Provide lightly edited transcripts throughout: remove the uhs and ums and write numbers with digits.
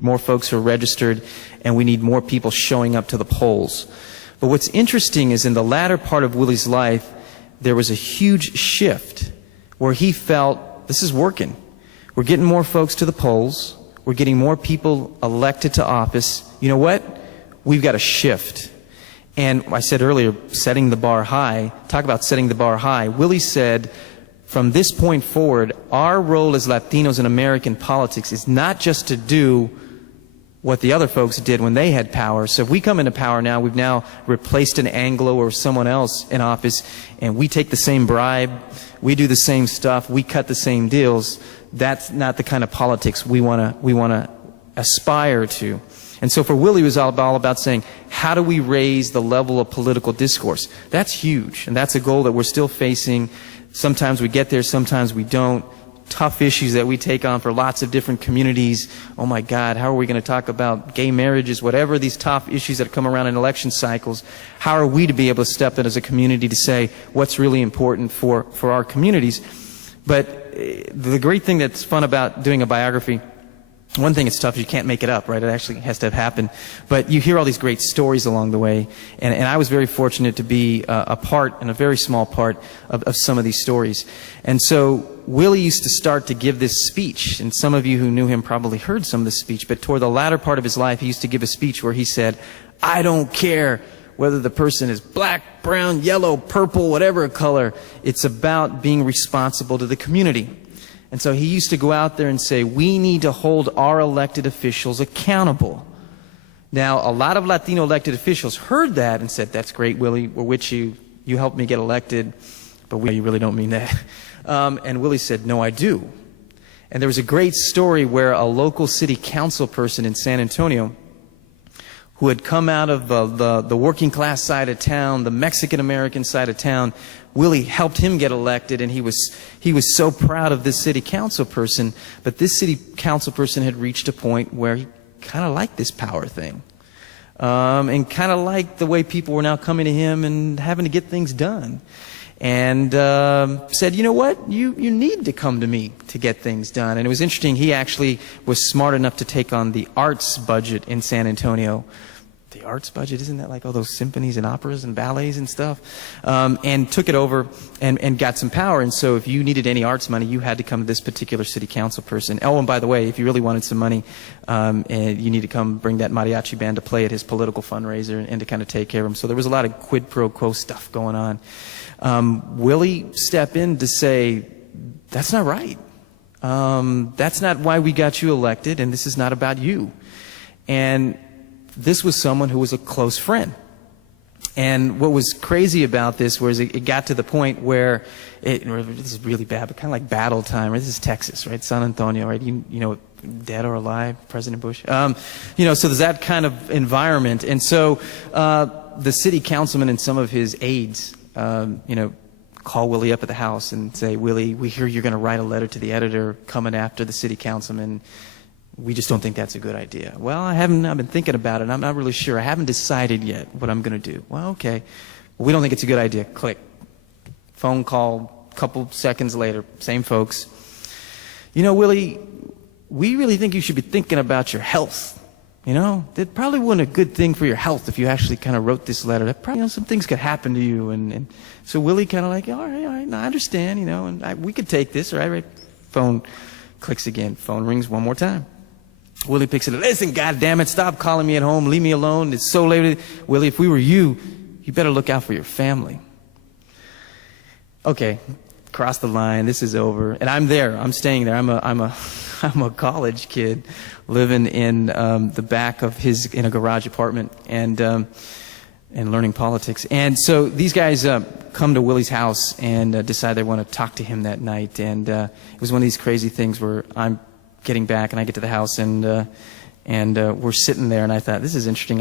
more folks who are registered, and we need more people showing up to the polls. But what's interesting is in the latter part of Willie's life, there was a huge shift where he felt, this is working. We're getting more folks to the polls. We're getting more people elected to office. You know what? We've got to shift. And I said earlier, setting the bar high. Talk about setting the bar high. Willie said, from this point forward, our role as Latinos in American politics is not just to do what the other folks did when they had power. So if we come into power now, we've now replaced an Anglo or someone else in office, and we take the same bribe, we do the same stuff, we cut the same deals. That's not the kind of politics we want to aspire to. And so for Willie, it was all about saying, how do we raise the level of political discourse? That's huge, and that's a goal that we're still facing. Sometimes we get there, sometimes we don't. Tough issues that we take on for lots of different communities. Oh my God, how are we going to talk about gay marriages, whatever these tough issues that come around in election cycles? How are we to be able to step in as a community to say what's really important for our communities? But the great thing that's fun about doing a biography, one thing it's tough is you can't make it up, right? It actually has to have happened. But you hear all these great stories along the way. And I was very fortunate to be a part, and a very small part, of some of these stories. And so Willie used to start to give this speech. And some of you who knew him probably heard some of this speech. But toward the latter part of his life, he used to give a speech where he said, I don't care whether the person is black, brown, yellow, purple, whatever color. It's about being responsible to the community. And so he used to go out there and say, we need to hold our elected officials accountable. Now, a lot of Latino elected officials heard that and said, that's great, Willie, we're with you. You helped me get elected, but you really don't mean that. And Willie said, no, I do. And there was a great story where a local city council person in San Antonio, who had come out of the working class side of town, the Mexican-American side of town, Willie helped him get elected, and he was so proud of this city council person. But this city council person had reached a point where he kind of liked this power thing, and kind of liked the way people were now coming to him and having to get things done. And said, you know what, you need to come to me to get things done. And it was interesting, he actually was smart enough to take on the arts budget in San Antonio. The arts budget, isn't that like all those symphonies and operas and ballets and stuff? And took it over and got some power. And so if you needed any arts money, you had to come to this particular city council person. Oh, and by the way, if you really wanted some money, you need to come bring that mariachi band to play at his political fundraiser and to kind of take care of him. So there was a lot of quid pro quo stuff going on. Willie stepped in to say, that's not right. That's not why we got you elected, and this is not about you. And this was someone who was a close friend. And what was crazy about this was it got to the point where, this is really bad, but kind of like battle time, right? This is Texas, right? San Antonio, right? You know, dead or alive, President Bush. So there's that kind of environment. And so the city councilman and some of his aides, call Willie up at the house and say, Willie, we hear you're going to write a letter to the editor coming after the city councilman. We just don't think that's a good idea. Well, I've been thinking about it. I'm not really sure. I haven't decided yet what I'm going to do. Well, okay. Well, we don't think it's a good idea. Click. Phone call, couple seconds later, same folks. You know, Willie, we really think you should be thinking about your health. That probably wasn't a good thing for your health if you actually kind of wrote this letter. That probably, some things could happen to you. And so Willie kind of like, all right, no, I understand, and we could take this, right? Phone clicks again. Phone rings one more time. Willie picks it up. Listen, goddammit, stop calling me at home. Leave me alone. It's so late. Willie, if we were you better look out for your family. Okay, cross the line. This is over. And I'm there. I'm staying there. I'm a college kid living in the back of in a garage apartment and learning politics. And so these guys come to Willie's house and decide they want to talk to him that night. And it was one of these crazy things where I'm getting back and I get to the house and we're sitting there, and I thought, this is interesting.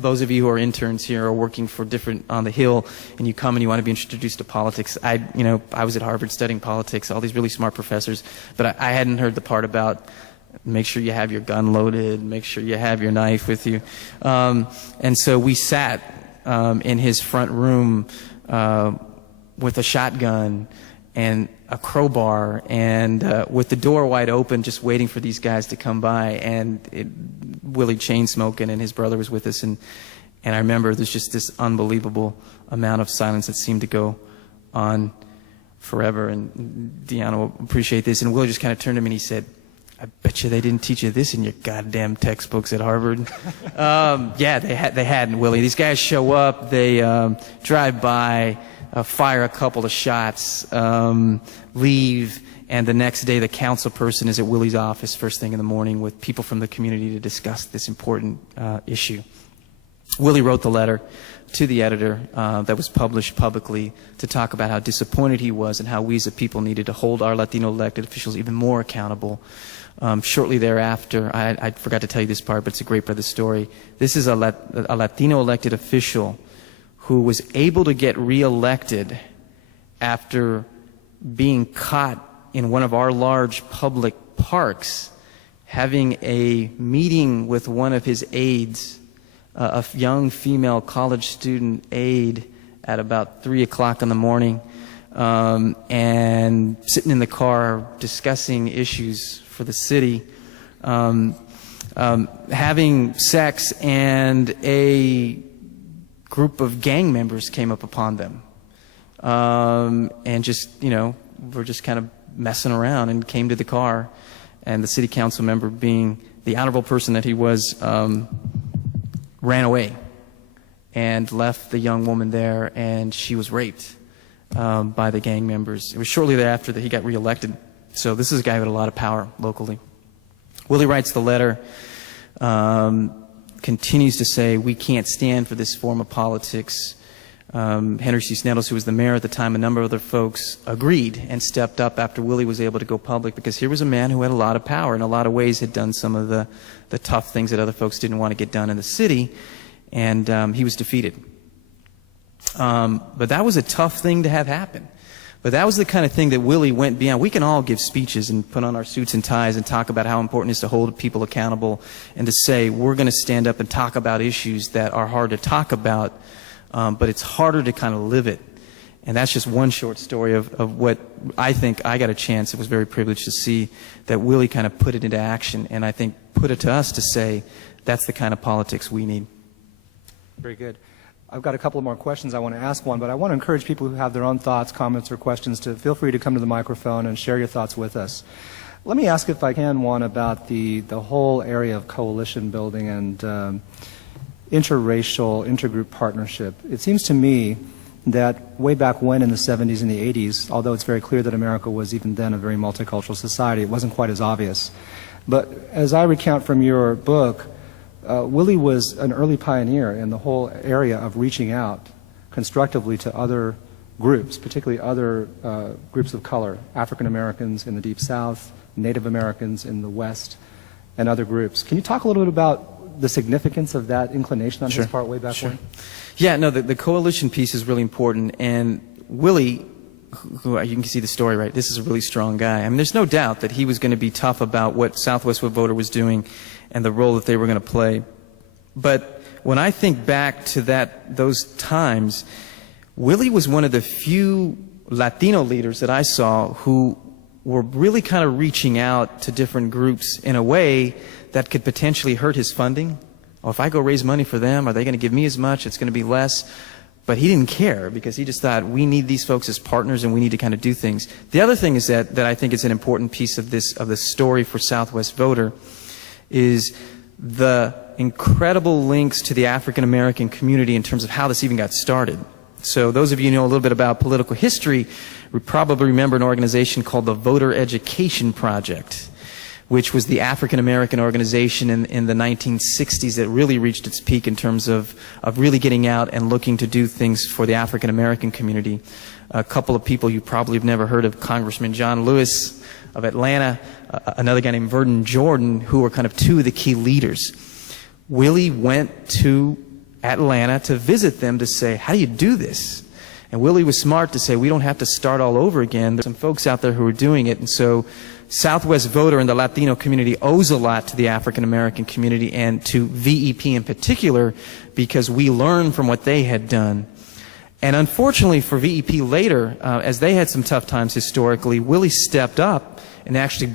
Those of you who are interns here or working for different on the Hill, and you come and you want to be introduced to politics. I was at Harvard studying politics, all these really smart professors, but I hadn't heard the part about make sure you have your gun loaded, make sure you have your knife with you. And so we sat in his front room with a shotgun and a crowbar, and with the door wide open, just waiting for these guys to come by. And Willie chain smoking, and his brother was with us, and I remember there's just this unbelievable amount of silence that seemed to go on forever. And Deanna will appreciate this. And Willie just kind of turned to me and he said, "I bet you they didn't teach you this in your goddamn textbooks at Harvard." Yeah, they hadn't, Willie. These guys show up, they drive by, fire a couple of shots, leave, and the next day the council person is at Willie's office first thing in the morning with people from the community to discuss this important issue. Willie wrote the letter to the editor that was published publicly to talk about how disappointed he was and how we as a people needed to hold our Latino elected officials even more accountable. Shortly thereafter, I forgot to tell you this part, but it's a great part of the story. This is a Latino elected official who was able to get reelected after being caught in one of our large public parks having a meeting with one of his aides, a young female college student aide, at about 3 o'clock in the morning, and sitting in the car discussing issues for the city, having sex, and a group of gang members came up upon them, and just, were just kind of messing around and came to the car, and the city council member, being the honorable person that he was, ran away and left the young woman there, and she was raped by the gang members. It was shortly thereafter that he got reelected. So this is a guy with a lot of power locally. Willie writes the letter, continues to say, we can't stand for this form of politics. Henry Cisneros, who was the mayor at the time, a number of other folks agreed and stepped up after Willie was able to go public, because here was a man who had a lot of power, in a lot of ways had done some of the tough things that other folks didn't want to get done in the city, and he was defeated. But that was a tough thing to have happen. But that was the kind of thing that Willie went beyond. We can all give speeches and put on our suits and ties and talk about how important it is to hold people accountable and to say we're going to stand up and talk about issues that are hard to talk about, but it's harder to kind of live it. And that's just one short story of what I think I got a chance, I was very privileged to see, that Willie kind of put it into action, and I think put it to us to say that's the kind of politics we need. Very good. I've got a couple more questions I want to ask one, but I want to encourage people who have their own thoughts, comments, or questions to feel free to come to the microphone and share your thoughts with us. Let me ask, if I can, one about the whole area of coalition building and interracial, intergroup partnership. It seems to me that way back when, in the 70s and the 80s, although it's very clear that America was even then a very multicultural society, it wasn't quite as obvious. But as I recount from your book, Willie was an early pioneer in the whole area of reaching out constructively to other groups, particularly other groups of color, African Americans in the Deep South, Native Americans in the West, and other groups. Can you talk a little bit about the significance of that inclination on his part way back when? Yeah, no, the coalition piece is really important, and Willie, who you can see the story, right? This is a really strong guy. I mean, there's no doubt that he was going to be tough about what Southwest Voter was doing and the role that they were going to play. But when I think back to those times, Willie was one of the few Latino leaders that I saw who were really kind of reaching out to different groups in a way that could potentially hurt his funding. Oh, if I go raise money for them, are they going to give me as much? It's going to be less. But he didn't care, because he just thought, we need these folks as partners and we need to kind of do things. The other thing is that I think is an important piece of the story for Southwest Voter is the incredible links to the African American community in terms of how this even got started. So those of you who know a little bit about political history would probably remember an organization called the Voter Education Project, which was the African American organization in the 1960s that really reached its peak in terms of really getting out and looking to do things for the African American community. A couple of people you probably have never heard of, Congressman John Lewis of Atlanta, another guy named Verdon Jordan, who were kind of two of the key leaders. Willie went to Atlanta to visit them to say, how do you do this? And Willie was smart to say, we don't have to start all over again. There's some folks out there who are doing it. And so Southwest Voter and the Latino community owes a lot to the African American community and to VEP in particular, because we learned from what they had done. And unfortunately for VEP later, as they had some tough times historically, Willie stepped up and actually